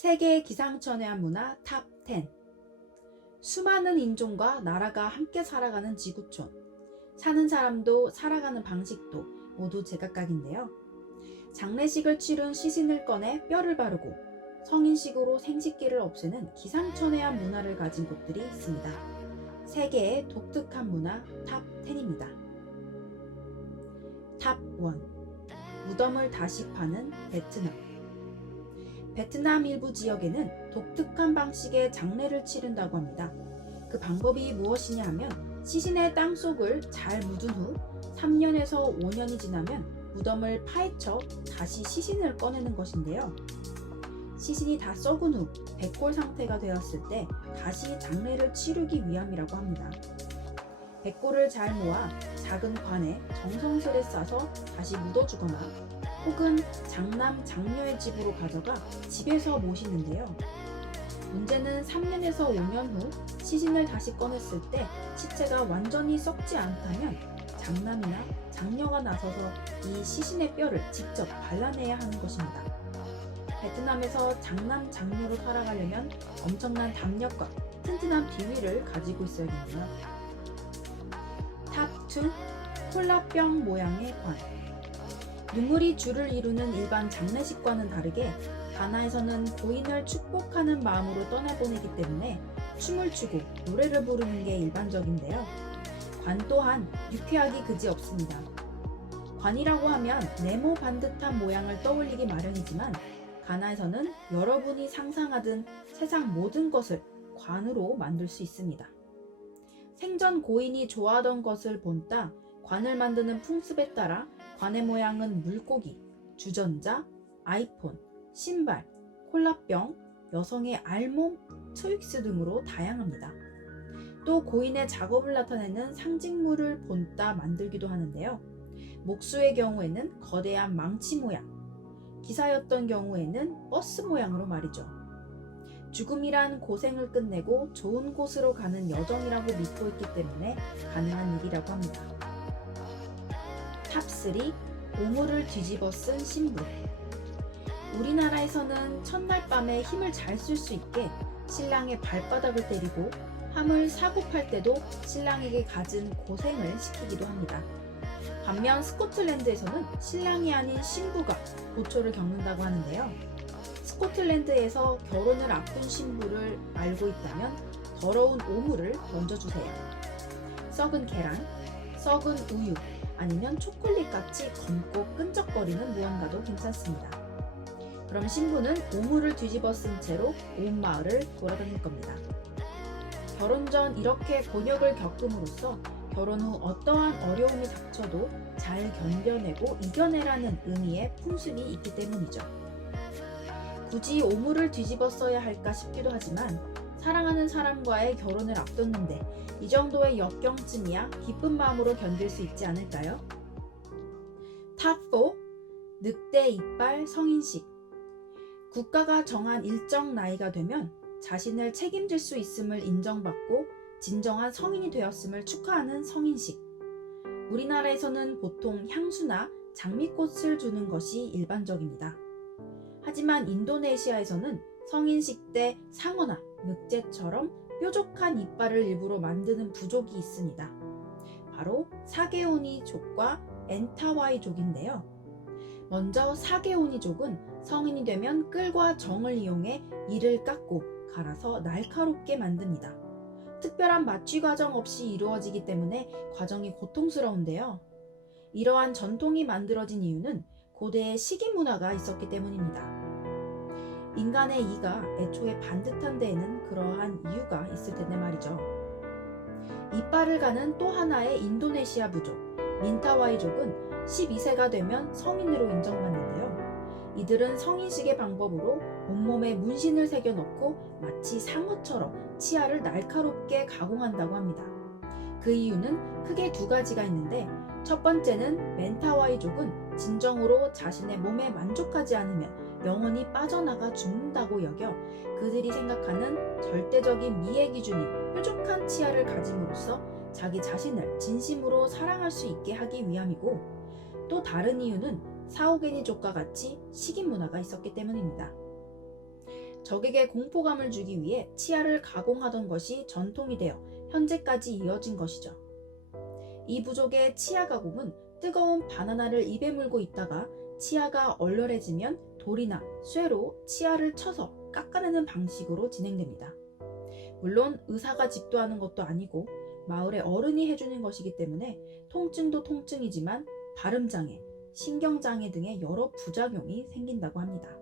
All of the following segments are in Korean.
세계 기상천외한 문화 탑 10. 수많은 인종과 나라가 함께 살아가는 지구촌. 사는 사람도 살아가는 방식도 모두 제각각인데요. 장례식을 치른 시신을 꺼내 뼈를 바르고 성인식으로 생식기를 없애는 기상천외한 문화를 가진 곳들이 있습니다. 세계의 독특한 문화 탑 10입니다. 탑 1. 무덤을 다시 파는 베트남. 베트남 일부 지역에는 독특한 방식의 장례를 치른다고 합니다. 그 방법이 무엇이냐 하면 시신의 땅속을 잘 묻은 후 3년에서 5년이 지나면 무덤을 파헤쳐 다시 시신을 꺼내는 것인데요. 시신이 다 썩은 후 백골 상태가 되었을 때 다시 장례를 치르기 위함이라고 합니다. 백골을 잘 모아 작은 관에 정성스레 싸서 다시 묻어주거나 혹은 장남, 장녀의 집으로 가져가 집에서 모시는데요. 문제는 3년에서 5년 후 시신을 다시 꺼냈을 때 시체가 완전히 썩지 않다면 장남이나 장녀가 나서서 이 시신의 뼈를 직접 발라내야 하는 것입니다. 베트남에서 장남, 장녀로 살아가려면 엄청난 담력과 튼튼한 비위를 가지고 있어야겠네요. 탑 2. 콜라병 모양의 관. 눈물이 줄을 이루는 일반 장례식과는 다르게 가나에서는 고인을 축복하는 마음으로 떠나보내기 때문에 춤을 추고 노래를 부르는 게 일반적인데요. 관 또한 유쾌하기 그지없습니다. 관이라고 하면 네모 반듯한 모양을 떠올리기 마련이지만 가나에서는 여러분이 상상하든 세상 모든 것을 관으로 만들 수 있습니다. 생전 고인이 좋아하던 것을 본따 관을 만드는 풍습에 따라 관의 모양은 물고기, 주전자, 아이폰, 신발, 콜라병, 여성의 알몸, 트윅스 등으로 다양합니다. 또 고인의 작업을 나타내는 상징물을 본따 만들기도 하는데요. 목수의 경우에는 거대한 망치 모양, 기사였던 경우에는 버스 모양으로 말이죠. 죽음이란 고생을 끝내고 좋은 곳으로 가는 여정이라고 믿고 있기 때문에 가능한 일이라고 합니다. 탑 3. 오물을 뒤집어 쓴 신부. 우리나라에서는 첫날 밤에 힘을 잘 쓸 수 있게 신랑의 발바닥을 때리고 함을 사고 팔 때도 신랑에게 갖은 고생을 시키기도 합니다. 반면 스코틀랜드에서는 신랑이 아닌 신부가 고초를 겪는다고 하는데요. 스코틀랜드에서 결혼을 앞둔 신부를 알고 있다면 더러운 오물을 던져주세요. 썩은 계란, 썩은 우유, 아니면 초콜릿같이 검고 끈적거리는 무언가도 괜찮습니다. 그럼 신부는 오물을 뒤집어 쓴 채로 온 마을을 돌아다닐 겁니다. 결혼 전 이렇게 곤욕을 겪음으로써 결혼 후 어떠한 어려움이 닥쳐도 잘 견뎌내고 이겨내라는 의미의 풍습이 있기 때문이죠. 굳이 오물을 뒤집어 써야 할까 싶기도 하지만 사랑하는 사람과의 결혼을 앞뒀는데 이 정도의 역경쯤이야 기쁜 마음으로 견딜 수 있지 않을까요? 탑 4. 늑대 이빨 성인식. 국가가 정한 일정 나이가 되면 자신을 책임질 수 있음을 인정받고 진정한 성인이 되었음을 축하하는 성인식. 우리나라에서는 보통 향수나 장미꽃을 주는 것이 일반적입니다. 하지만 인도네시아에서는 성인식 때 상어나 늑대처럼 뾰족한 이빨을 일부러 만드는 부족이 있습니다. 바로 사게오니족과 엔타와이족인데요. 먼저 사게오니족은 성인이 되면 끌과 정을 이용해 이를 깎고 갈아서 날카롭게 만듭니다. 특별한 마취 과정 없이 이루어지기 때문에 과정이 고통스러운데요. 이러한 전통이 만들어진 이유는 고대의 식이 문화가 있었기 때문입니다. 인간의 이가 애초에 반듯한 데에는 그러한 이유가 있을 텐데 말이죠. 이빨을 가는 또 하나의 인도네시아 부족, 민타와이족은 12세가 되면 성인으로 인정받는데요. 이들은 성인식의 방법으로 온몸에 문신을 새겨넣고 마치 상어처럼 치아를 날카롭게 가공한다고 합니다. 그 이유는 크게 두 가지가 있는데 첫 번째는 멘타와이족은 진정으로 자신의 몸에 만족하지 않으면 영원히 빠져나가 죽는다고 여겨 그들이 생각하는 절대적인 미의 기준인 뾰족한 치아를 가짐으로써 자기 자신을 진심으로 사랑할 수 있게 하기 위함이고, 또 다른 이유는 사오게니족과 같이 식인 문화가 있었기 때문입니다. 적에게 공포감을 주기 위해 치아를 가공하던 것이 전통이 되어 현재까지 이어진 것이죠. 이 부족의 치아 가공은 뜨거운 바나나를 입에 물고 있다가 치아가 얼얼해지면 돌이나 쇠로 치아를 쳐서 깎아내는 방식으로 진행됩니다. 물론 의사가 집도하는 것도 아니고 마을의 어른이 해주는 것이기 때문에 통증도 통증이지만 발음장애, 신경장애 등의 여러 부작용이 생긴다고 합니다.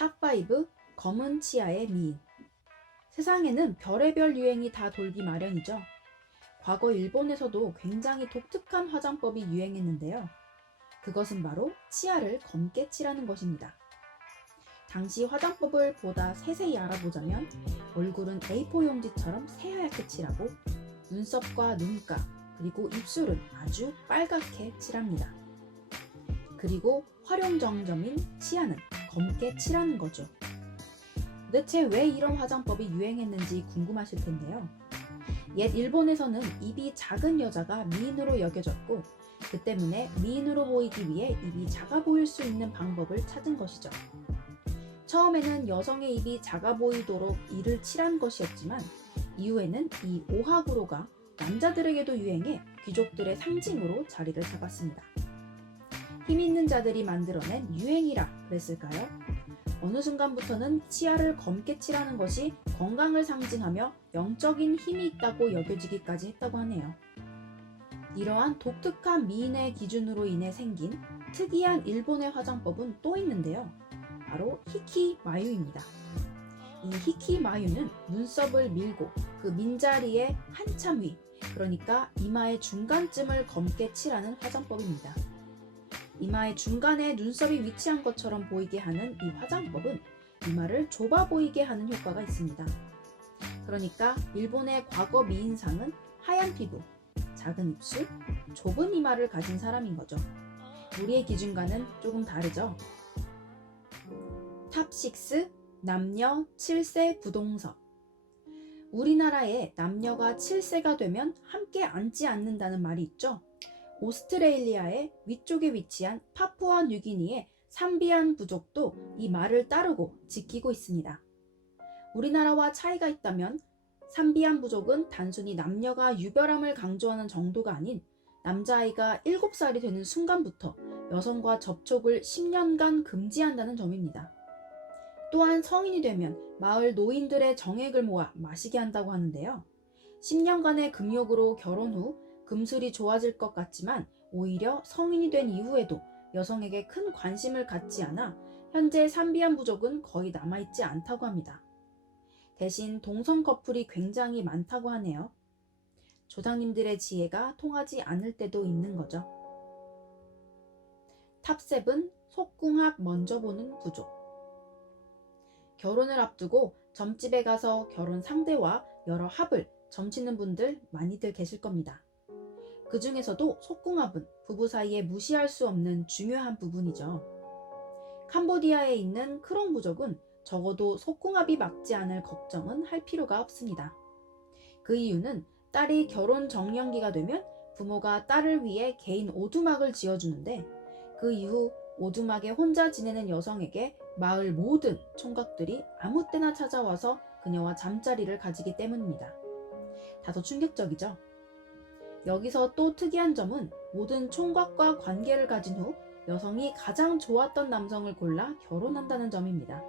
탑5 검은 치아의 미인. 세상에는 별의별 유행이 다 돌기 마련이죠. 과거 일본에서도 굉장히 독특한 화장법이 유행했는데요. 그것은 바로 치아를 검게 칠하는 것입니다. 당시 화장법을 보다 세세히 알아보자면 얼굴은 A4 용지처럼 새하얗게 칠하고 눈썹과 눈가 그리고 입술은 아주 빨갛게 칠합니다. 그리고 활용정점인 치아는 검게 칠하는 거죠. 도대체 왜 이런 화장법이 유행했는지 궁금하실 텐데요. 옛 일본에서는 입이 작은 여자가 미인으로 여겨졌고 그 때문에 미인으로 보이기 위해 입이 작아 보일 수 있는 방법을 찾은 것이죠. 처음에는 여성의 입이 작아 보이도록 이를 칠한 것이었지만 이후에는 이 오하구로가 남자들에게도 유행해 귀족들의 상징으로 자리를 잡았습니다. 힘 있는 자들이 만들어낸 유행이라 그랬을까요? 어느 순간부터는 치아를 검게 칠하는 것이 건강을 상징하며 영적인 힘이 있다고 여겨지기까지 했다고 하네요. 이러한 독특한 미인의 기준으로 인해 생긴 특이한 일본의 화장법은 또 있는데요. 바로 히키마유입니다. 이 히키마유는 눈썹을 밀고 그 민자리의 한참 위, 그러니까 이마의 중간쯤을 검게 칠하는 화장법입니다. 이마의 중간에 눈썹이 위치한 것처럼 보이게 하는 이 화장법은 이마를 좁아 보이게 하는 효과가 있습니다. 그러니까 일본의 과거 미인상은 하얀 피부, 작은 입술, 좁은 이마를 가진 사람인 거죠. 우리의 기준과는 조금 다르죠. 탑6 남녀 7세 부동석. 우리나라에 남녀가 7세가 되면 함께 앉지 않는다는 말이 있죠. 오스트레일리아의 위쪽에 위치한 파푸아 뉴기니의 삼비안 부족도 이 말을 따르고 지키고 있습니다. 우리나라와 차이가 있다면 삼비안 부족은 단순히 남녀가 유별함을 강조하는 정도가 아닌 남자아이가 7살이 되는 순간부터 여성과 접촉을 10년간 금지한다는 점입니다. 또한 성인이 되면 마을 노인들의 정액을 모아 마시게 한다고 하는데요. 10년간의 금욕으로 결혼 후 금술이 좋아질 것 같지만 오히려 성인이 된 이후에도 여성에게 큰 관심을 갖지 않아 현재 삼비안 부족은 거의 남아있지 않다고 합니다. 대신 동성 커플이 굉장히 많다고 하네요. 조상님들의 지혜가 통하지 않을 때도 있는 거죠. 탑7 속궁합 먼저 보는 부족. 결혼을 앞두고 점집에 가서 결혼 상대와 여러 합을 점치는 분들 많이들 계실 겁니다. 그 중에서도 속궁합은 부부 사이에 무시할 수 없는 중요한 부분이죠. 캄보디아에 있는 크롱 부족은 적어도 속궁합이 맞지 않을 걱정은 할 필요가 없습니다. 그 이유는 딸이 결혼 정년기가 되면 부모가 딸을 위해 개인 오두막을 지어주는데 그 이후 오두막에 혼자 지내는 여성에게 마을 모든 총각들이 아무 때나 찾아와서 그녀와 잠자리를 가지기 때문입니다. 다소 충격적이죠? 여기서 또 특이한 점은 모든 총각과 관계를 가진 후 여성이 가장 좋았던 남성을 골라 결혼한다는 점입니다.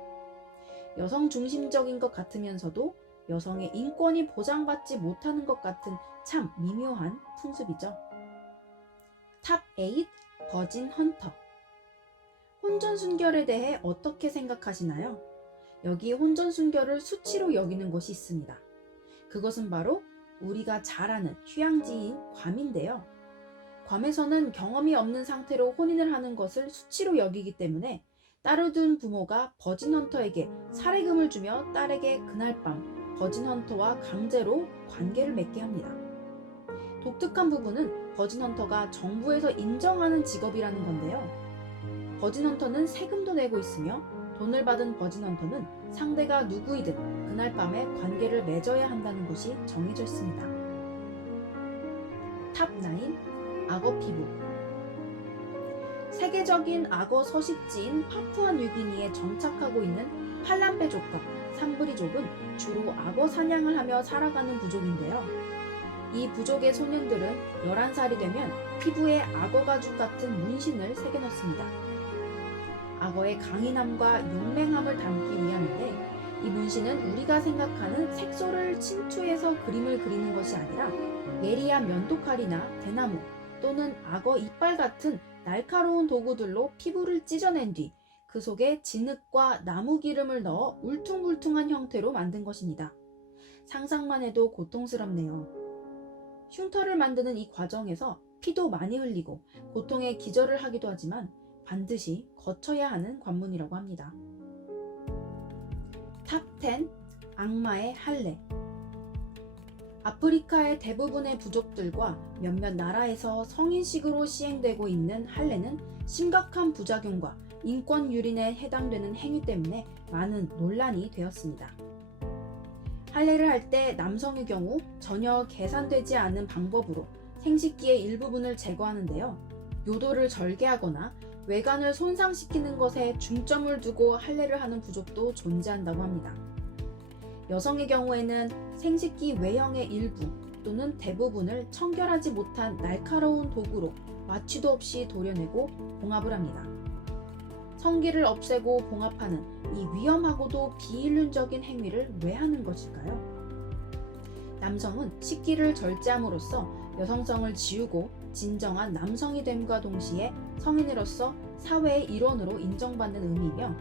여성 중심적인 것 같으면서도 여성의 인권이 보장받지 못하는 것 같은 참 미묘한 풍습이죠. 탑8 버진 헌터. 혼전순결에 대해 어떻게 생각하시나요? 여기 혼전순결을 수치로 여기는 것이 있습니다. 그것은 바로 우리가 잘 아는 휴양지인 괌인데요. 괌에서는 경험이 없는 상태로 혼인을 하는 것을 수치로 여기기 때문에 딸을 둔 부모가 버진헌터에게 살해금을 주며 딸에게 그날 밤 버진헌터와 강제로 관계를 맺게 합니다. 독특한 부분은 버진헌터가 정부에서 인정하는 직업이라는 건데요. 버진헌터는 세금도 내고 있으며 돈을 받은 버진헌터는 상대가 누구이든 그날 밤에 관계를 맺어야 한다는 것이 정해져 있습니다. 탑9 악어 피부. 세계적인 악어 서식지인 파푸아뉴기니에 정착하고 있는 팔람베족과 산브리족은 주로 악어 사냥을 하며 살아가는 부족인데요. 이 부족의 소년들은 11살이 되면 피부에 악어 가죽 같은 문신을 새겨넣습니다. 악어의 강인함과 용맹함을 담기 위함인데, 이 문신은 우리가 생각하는 색소를 침투해서 그림을 그리는 것이 아니라 예리한 면도칼이나 대나무 또는 악어 이빨 같은 날카로운 도구들로 피부를 찢어낸 뒤 그 속에 진흙과 나무 기름을 넣어 울퉁불퉁한 형태로 만든 것입니다. 상상만 해도 고통스럽네요. 흉터를 만드는 이 과정에서 피도 많이 흘리고 고통에 기절을 하기도 하지만 반드시 거쳐야 하는 관문이라고 합니다. 탑 10 악마의 할례. 아프리카의 대부분의 부족들과 몇몇 나라에서 성인식으로 시행되고 있는 할례는 심각한 부작용과 인권 유린에 해당되는 행위 때문에 많은 논란이 되었습니다. 할례를 할 때 남성의 경우 전혀 계산되지 않은 방법으로 생식기의 일부분을 제거하는데요. 요도를 절개하거나 외관을 손상시키는 것에 중점을 두고 할례를 하는 부족도 존재한다고 합니다. 여성의 경우에는 생식기 외형의 일부 또는 대부분을 청결하지 못한 날카로운 도구로 마취도 없이 도려내고 봉합을 합니다. 성기를 없애고 봉합하는 이 위험하고도 비인륜적인 행위를 왜 하는 것일까요? 남성은 식기를 절제함으로써 여성성을 지우고 진정한 남성이 됨과 동시에 성인으로서 사회의 일원으로 인정받는 의미이며,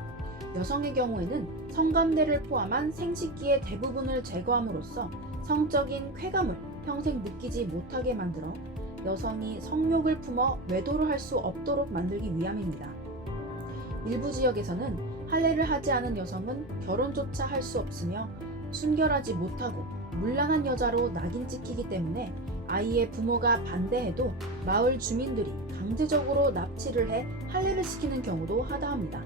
여성의 경우에는 성감대를 포함한 생식기의 대부분을 제거함으로써 성적인 쾌감을 평생 느끼지 못하게 만들어 여성이 성욕을 품어 외도를 할 수 없도록 만들기 위함입니다. 일부 지역에서는 할례를 하지 않은 여성은 결혼조차 할 수 없으며 순결하지 못하고 문란한 여자로 낙인 찍히기 때문에 아이의 부모가 반대해도 마을 주민들이 강제적으로 납치를 해 할례를 시키는 경우도 하다합니다.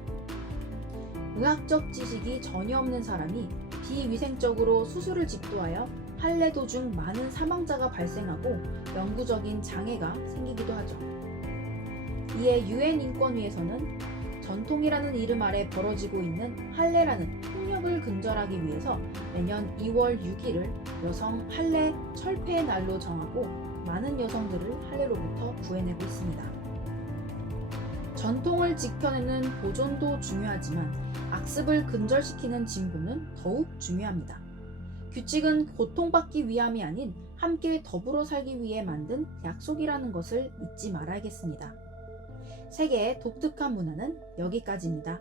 의학적 지식이 전혀 없는 사람이 비위생적으로 수술을 집도하여 할례 도중 많은 사망자가 발생하고 영구적인 장애가 생기기도 하죠. 이에 유엔 인권위에서는 전통이라는 이름 아래 벌어지고 있는 할례라는 폭력을 근절하기 위해서 매년 2월 6일을 여성 할례 철폐의 날로 정하고 많은 여성들을 할례로부터 구해내고 있습니다. 전통을 지켜내는 보존도 중요하지만 악습을 근절시키는 진보는 더욱 중요합니다. 규칙은 고통받기 위함이 아닌 함께 더불어 살기 위해 만든 약속이라는 것을 잊지 말아야겠습니다. 세계의 독특한 문화는 여기까지입니다.